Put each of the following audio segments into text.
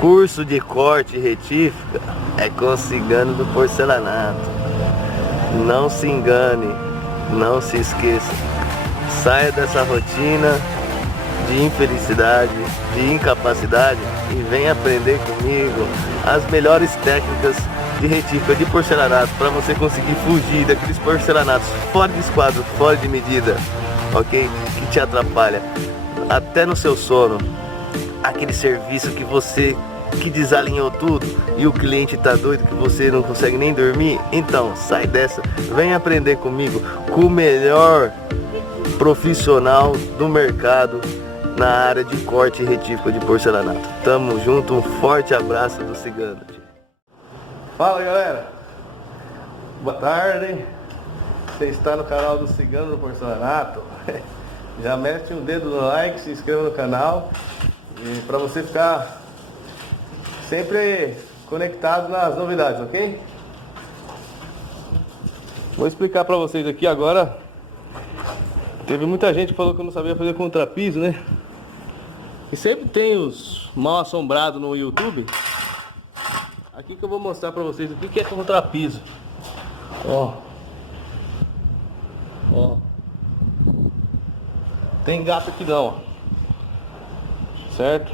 Curso de corte e retífica é com Cigano do Porcelanato. Não se engane, não se esqueça. Saia dessa rotina de infelicidade, de incapacidade e venha aprender comigo as melhores técnicas de retífica de porcelanato para você conseguir fugir daqueles porcelanatos fora de esquadro, fora de medida, ok? Que te atrapalha até no seu sono. Aquele serviço que desalinhou tudo e o cliente tá doido que você não consegue nem dormir. Então sai dessa, vem aprender comigo com o melhor profissional do mercado na área de corte e retífica de porcelanato. Tamo junto, um forte abraço do Cigano. Fala galera, boa tarde. Você está no canal do Cigano do Porcelanato. Já mete um dedo no like, se inscreva no canal e para você ficar sempre conectado nas novidades, ok? Vou explicar para vocês aqui agora. Teve muita gente que falou que eu não sabia fazer contrapiso, né? E sempre tem os mal assombrados no YouTube. Aqui que eu vou mostrar para vocês o que é contrapiso. Ó. Ó. Tem gato aqui não, ó. Certo?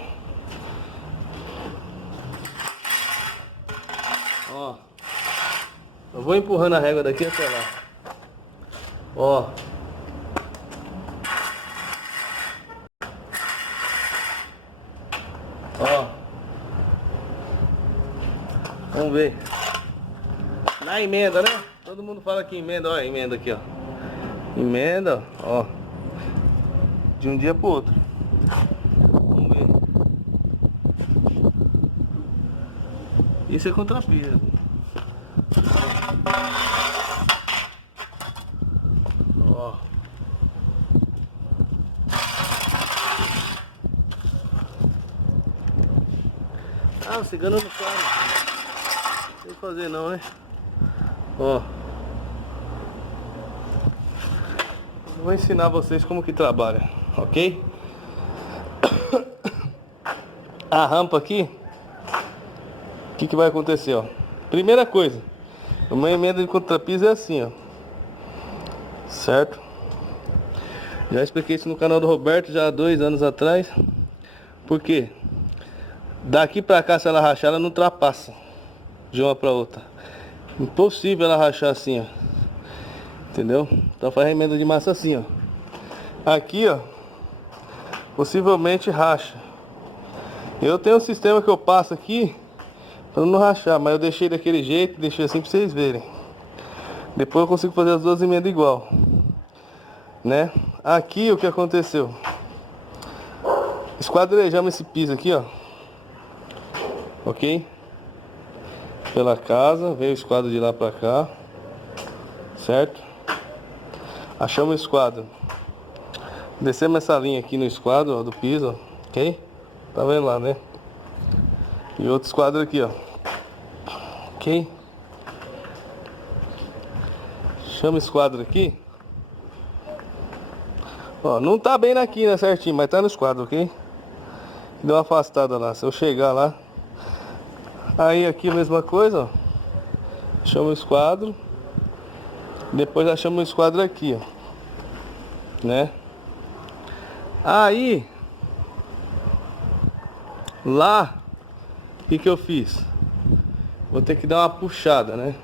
Ó. Eu vou empurrando a régua daqui até lá. Ó. Ó. Vamos ver. Na emenda, né? Todo mundo fala que emenda, ó, emenda aqui, ó. Emenda, ó. De um dia pro outro. Vamos ver. Isso é contrapiso. Ó. Ah, o Cigano não sabe. Não tem que fazer não, né? Ó. Eu vou ensinar vocês como que trabalha, ok? A rampa aqui, o que vai acontecer, ó? Primeira coisa, uma emenda de contrapiso é assim, ó. Certo? Já expliquei isso no canal do Roberto já há 2 anos atrás. Por quê? Daqui pra cá, se ela rachar, ela não ultrapassa de uma pra outra. Impossível ela rachar assim, ó. Entendeu? Então faz a emenda de massa assim, ó. Aqui, ó, possivelmente racha. Eu tenho um sistema que eu passo aqui para não rachar, mas eu deixei daquele jeito, deixei assim para vocês verem. Depois eu consigo fazer as duas emendas igual, né? Aqui o que aconteceu? Esquadrejamos esse piso aqui, ó. Ok? Pela casa, veio o esquadro de lá pra cá. Certo? Achamos o esquadro. Descemos essa linha aqui no esquadro, ó, do piso, ó. Ok? Tá vendo lá, né? E outro esquadro aqui, ó. Ok? Chama o esquadro aqui. Ó, não tá bem aqui, né, certinho, mas tá no esquadro, ok? Deu uma afastada lá, se eu chegar lá. Aí aqui a mesma coisa, ó. Chama o esquadro. Depois achamos o esquadro aqui, ó. Né? Aí lá, o que eu fiz? Vou ter que dar uma puxada, né?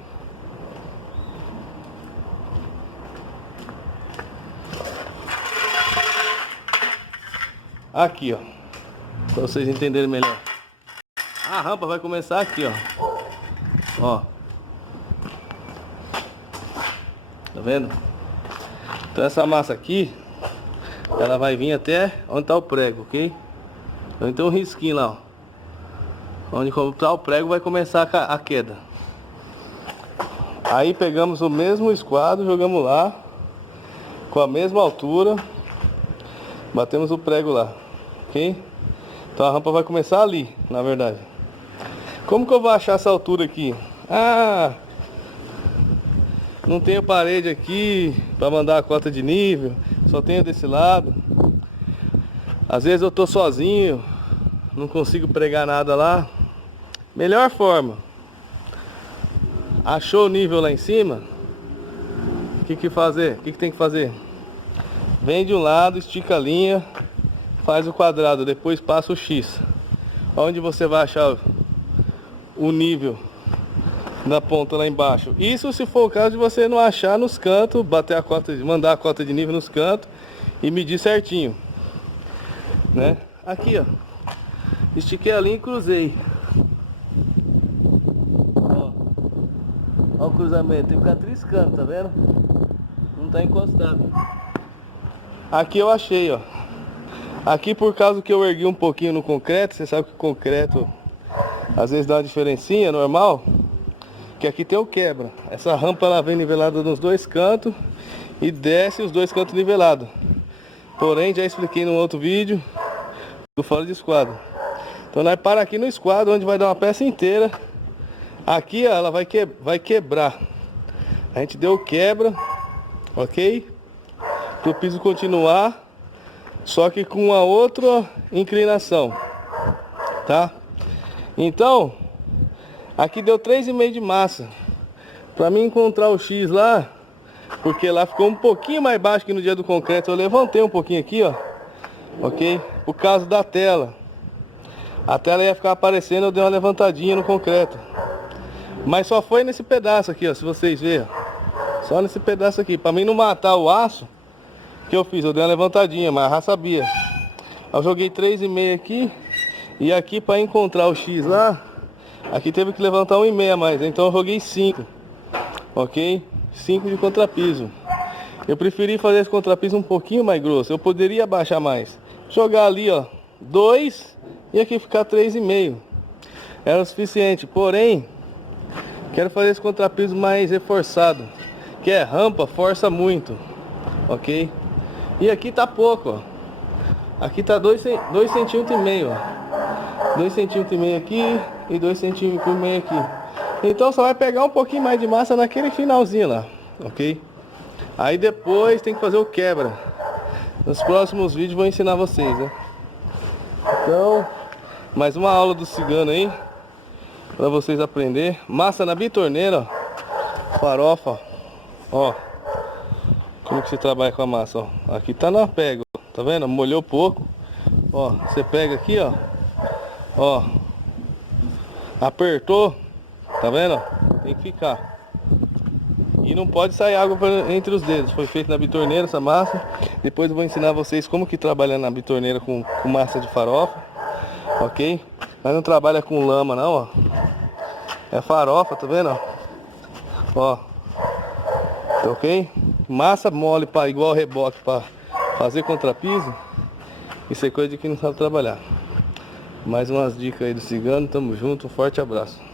Aqui, ó. Pra vocês entenderem melhor. A rampa vai começar aqui, ó. Ó. Tá vendo? Então essa massa aqui, ela vai vir até onde tá o prego, ok? Então tem um risquinho lá, ó. Onde tá o prego vai começar a queda. Aí pegamos o mesmo esquadro, jogamos lá com a mesma altura, batemos o prego lá, ok? Então a rampa vai começar ali, na verdade. Como que eu vou achar essa altura aqui? Ah, não tenho parede aqui para mandar a cota de nível, só tenho desse lado. Às vezes eu tô sozinho não consigo pregar nada lá. Melhor forma. Achou o nível lá em cima? O que fazer? O que tem que fazer? Vem de um lado, estica a linha, faz o quadrado, depois passa o X. Onde você vai achar o nível na ponta lá embaixo. Isso se for o caso de você não achar nos cantos, bater a cota, mandar a cota de nível nos cantos e medir certinho, né? Aqui, ó, estiquei a linha e cruzei. Ó o cruzamento, tem que ficar triscando, tá vendo? Não tá encostado. Aqui eu achei, ó. Aqui por causa que eu ergui um pouquinho no concreto, você sabe que o concreto às vezes dá uma diferencinha, normal. Que aqui tem o quebra. Essa rampa ela vem nivelada nos dois cantos e desce os dois cantos nivelados. Porém, já expliquei num outro vídeo do fora de esquadro. Então nós para aqui no esquadro, onde vai dar uma peça inteira. Aqui ó, ela vai quebrar. A gente deu quebra, ok? Para o piso continuar, só que com uma outra inclinação, tá? Então, aqui deu 3,5 de massa. Para mim encontrar o X lá, porque lá ficou um pouquinho mais baixo que no dia do concreto. Eu levantei um pouquinho aqui, ó, ok? Por causa da tela. A tela ia ficar aparecendo, eu dei uma levantadinha no concreto. Mas só foi nesse pedaço aqui, ó, se vocês verem. Só nesse pedaço aqui. Para mim não matar o aço, que eu fiz? Eu dei uma levantadinha, mas já sabia. Eu joguei 3,5 aqui. E aqui para encontrar o X lá, aqui teve que levantar 1,5 a mais. Então eu joguei 5. Ok? 5 de contrapiso. Eu preferi fazer esse contrapiso um pouquinho mais grosso. Eu poderia abaixar mais. Jogar ali, ó, 2 e aqui ficar 3,5. Era o suficiente. Porém, quero fazer esse contrapiso mais reforçado. Que é rampa, força muito. Ok? E aqui tá pouco, ó. Aqui tá 2,5 centímetros, ó. 2,5 centímetros aqui e 2,5 centímetros aqui. Então só vai pegar um pouquinho mais de massa naquele finalzinho lá, ok? Aí depois tem que fazer o quebra. Nos próximos vídeos vou ensinar vocês, né? Então, mais uma aula do cigano aí, para vocês aprender. Massa na bitorneira, ó. Farofa, ó. Como que você trabalha com a massa, ó. Aqui tá na pega, ó. Tá vendo? Molhou pouco. Ó, você pega aqui, ó. Ó. Apertou. Tá vendo? Tem que ficar. E não pode sair água entre os dedos. Foi feito na bitorneira essa massa. Depois eu vou ensinar vocês como que trabalha na bitorneira com massa de farofa. Ok? Mas não trabalha com lama não, ó. É farofa, tá vendo? Ó. Tá ok? Massa mole para igual reboque para fazer contrapiso. Isso é coisa de quem não sabe trabalhar. Mais umas dicas aí do cigano. Tamo junto. Um forte abraço.